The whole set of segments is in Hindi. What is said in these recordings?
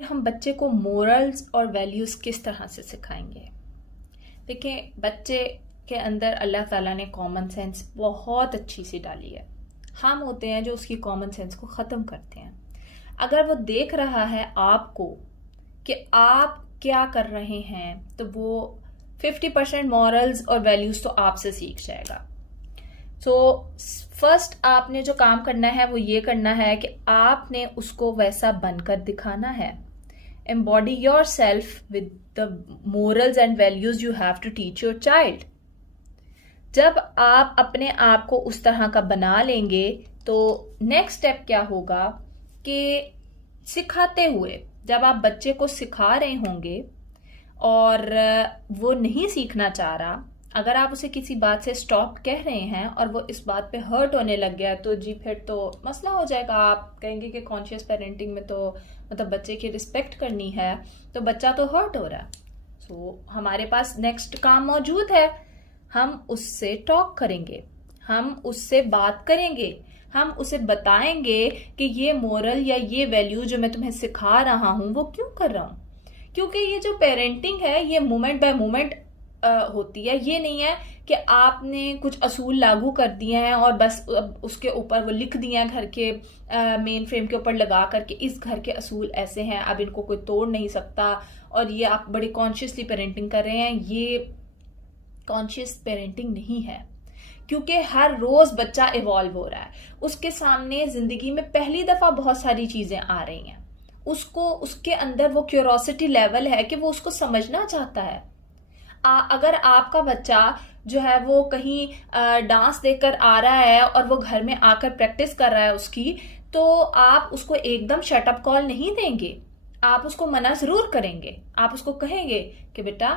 हम बच्चे को मोरल्स और वैल्यूज़ किस तरह से सिखाएंगे। देखिए, बच्चे के अंदर अल्लाह ताला ने कॉमन सेंस बहुत अच्छी सी डाली है। हम होते हैं जो उसकी कॉमन सेंस को ख़त्म करते हैं। अगर वो देख रहा है आपको कि आप क्या कर रहे हैं, तो वो 50% मॉरल्स और वैल्यूज़ तो आपसे सीख जाएगा। सो फर्स्ट आपने जो काम करना है वो ये करना है कि आपने उसको वैसा बनकर दिखाना है। embody yourself with the morals and values you have to teach your child. जब आप अपने आप को उस तरह का बना लेंगे तो नेक्स्ट स्टेप क्या होगा कि सिखाते हुए जब आप बच्चे को सिखा रहे होंगे और वो नहीं सीखना चाह रहा, अगर आप उसे किसी बात से स्टॉप कह रहे हैं और वो इस बात पे हर्ट होने लग गया तो जी फिर तो मसला हो जाएगा। आप कहेंगे कि कॉन्शियस पेरेंटिंग में तो मतलब बच्चे की रिस्पेक्ट करनी है, तो बच्चा तो हर्ट हो रहा है। सो हमारे पास नेक्स्ट काम मौजूद है। हम उससे टॉक करेंगे, हम उससे बात करेंगे, हम उसे बताएंगे कि ये मोरल या ये वैल्यू जो मैं तुम्हें सिखा रहा हूँ वो क्यों कर रहा हूँ। क्योंकि ये जो पेरेंटिंग है ये मोमेंट बाय मोमेंट होती है। ये नहीं है कि आपने कुछ असूल लागू कर दिए हैं और बस उसके ऊपर वो लिख दिए हैं घर के मेन फ्रेम के ऊपर लगा करके इस घर के असूल ऐसे हैं, अब इनको कोई तोड़ नहीं सकता और ये आप बड़ी कॉन्शियसली पेरेंटिंग कर रहे हैं। ये कॉन्शियस पेरेंटिंग नहीं है, क्योंकि हर रोज बच्चा इवॉल्व हो रहा है। उसके सामने जिंदगी में पहली दफा बहुत सारी चीजें आ रही हैं। उसको उसके अंदर वो क्यूरोसिटी लेवल है कि वो उसको समझना चाहता है। अगर आपका बच्चा जो है वो कहीं डांस देखकर आ रहा है और वो घर में आकर प्रैक्टिस कर रहा है उसकी, तो आप उसको एकदम शटअप कॉल नहीं देंगे। आप उसको मना जरूर करेंगे, आप उसको कहेंगे कि बेटा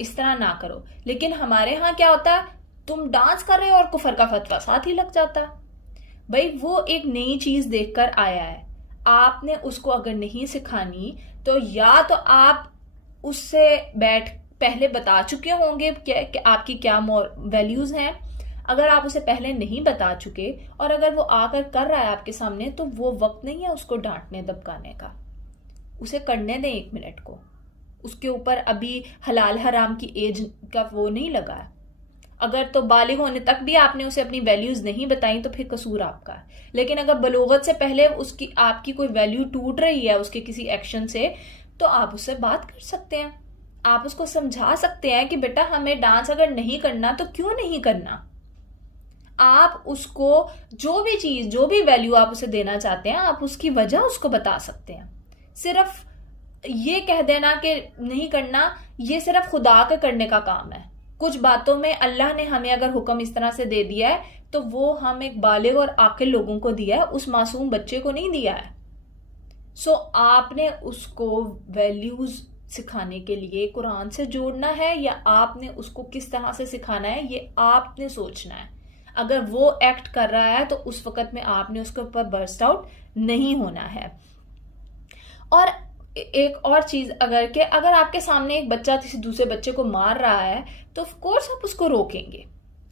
इस तरह ना करो। लेकिन हमारे यहाँ क्या होता है, तुम डांस कर रहे हो और कुफर का फतवा साथ ही लग जाता। भाई वो एक नई चीज देखकर आया है, आपने उसको अगर नहीं सिखानी तो या तो आप उससे बैठ पहले बता चुके होंगे कि आपकी क्या वैल्यूज हैं। अगर आप उसे पहले नहीं बता चुके और अगर वो आकर कर रहा है आपके सामने, तो वो वक्त नहीं है उसको डांटने दबकाने का। उसे करने दें 1 मिनट को। उसके ऊपर अभी हलाल हराम की एज का वो नहीं लगा है। अगर तो बालिग होने तक भी आपने उसे अपनी वैल्यूज नहीं बताई तो फिर कसूर आपका है। लेकिन अगर बलूगत से पहले उसकी आपकी कोई वैल्यू टूट रही है उसके किसी एक्शन से, तो आप उससे बात कर सकते हैं। आप उसको समझा सकते हैं कि बेटा हमें डांस अगर नहीं करना तो क्यों नहीं करना। आप उसको जो भी चीज जो भी वैल्यू आप उसे देना चाहते हैं, आप उसकी वजह उसको बता सकते हैं। सिर्फ ये कह देना कि नहीं करना, ये सिर्फ खुदा के करने का काम है। कुछ बातों में अल्लाह ने हमें अगर हुक्म इस तरह से दे दिया है तो वो हम एक बालिग और आकिल लोगों को दिया है, उस मासूम बच्चे को नहीं दिया है। सो आपने उसको वैल्यूज सिखाने के लिए कुरान से जोड़ना है या आपने उसको किस तरह से सिखाना है, ये आपने सोचना है। अगर वो एक्ट कर रहा है तो उस वक्त में आपने उसके ऊपर बर्स्ट आउट नहीं होना है। और एक और चीज, अगर आपके सामने एक बच्चा किसी दूसरे बच्चे को मार रहा है तो ऑफ कोर्स आप उसको रोकेंगे।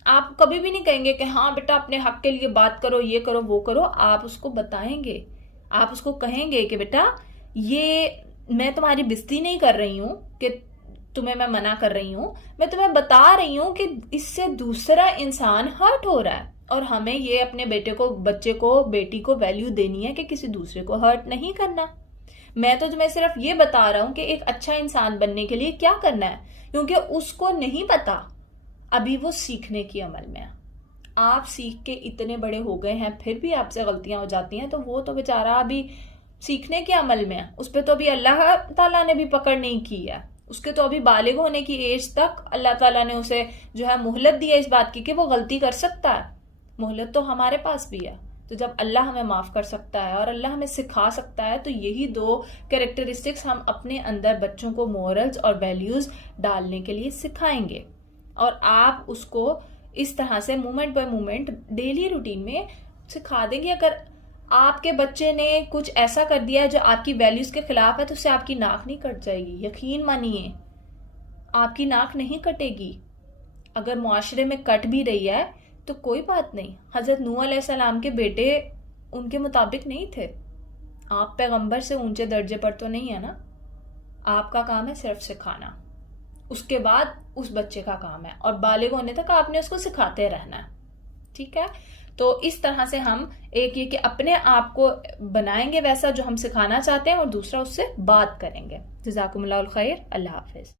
आप कभी भी नहीं कहेंगे कि हाँ बेटा अपने हक के लिए बात करो, ये करो वो करो। आप उसको बताएंगे, आप उसको कहेंगे कि बेटा ये मैं तुम्हारी बेइज्जती नहीं कर रही हूं कि तुम्हें मैं मना कर रही हूं, मैं तुम्हें बता रही हूं कि इससे दूसरा इंसान हर्ट हो रहा है और हमें ये अपने बच्चे को बेटी को वैल्यू देनी है कि किसी दूसरे को हर्ट नहीं करना। मैं तो तुम्हें सिर्फ ये बता रहा हूं कि एक अच्छा इंसान बनने के लिए क्या करना है, क्योंकि उसको नहीं पता, अभी वो सीखने की अमल में है। आप सीख के इतने बड़े हो गए हैं फिर भी आपसे गलतियां हो जाती हैं, तो वो तो बेचारा अभी सीखने के अमल में है। उस पर तो अभी अल्लाह ताला ने भी पकड़ नहीं की है। उसके तो अभी बालिग होने की एज तक अल्लाह ताला ने उसे जो है मोहलत दी है इस बात की कि वो गलती कर सकता है। मोहलत तो हमारे पास भी है। तो जब अल्लाह हमें माफ कर सकता है और अल्लाह हमें सिखा सकता है, तो यही 2 कैरेक्टरिस्टिक्स हम अपने अंदर बच्चों को मोरल्स और वैल्यूज डालने के लिए सिखाएंगे। और आप उसको इस तरह से moment bye moment daily routine में सिखा देंगे। अगर आपके बच्चे ने कुछ ऐसा कर दिया है जो आपकी वैल्यूज के खिलाफ है तो उससे आपकी नाक नहीं कट जाएगी, यकीन मानिए आपकी नाक नहीं कटेगी। अगर मुआशरे में कट भी रही है तो कोई बात नहीं। हजरत नूह अलैहिस्सलाम के बेटे उनके मुताबिक नहीं थे, आप पैगंबर से ऊंचे दर्जे पर तो नहीं है ना। आपका काम है सिर्फ सिखाना, उसके बाद उस बच्चे का काम है, और बालिग होने तक आपने उसको सिखाते रहना है। ठीक है, तो इस तरह से हम एक ये कि अपने आप को बनाएंगे वैसा जो हम सिखाना चाहते हैं, और दूसरा उससे बात करेंगे। जज़ाकुमुल्लाहुल खैर। अल्लाह हाफिज।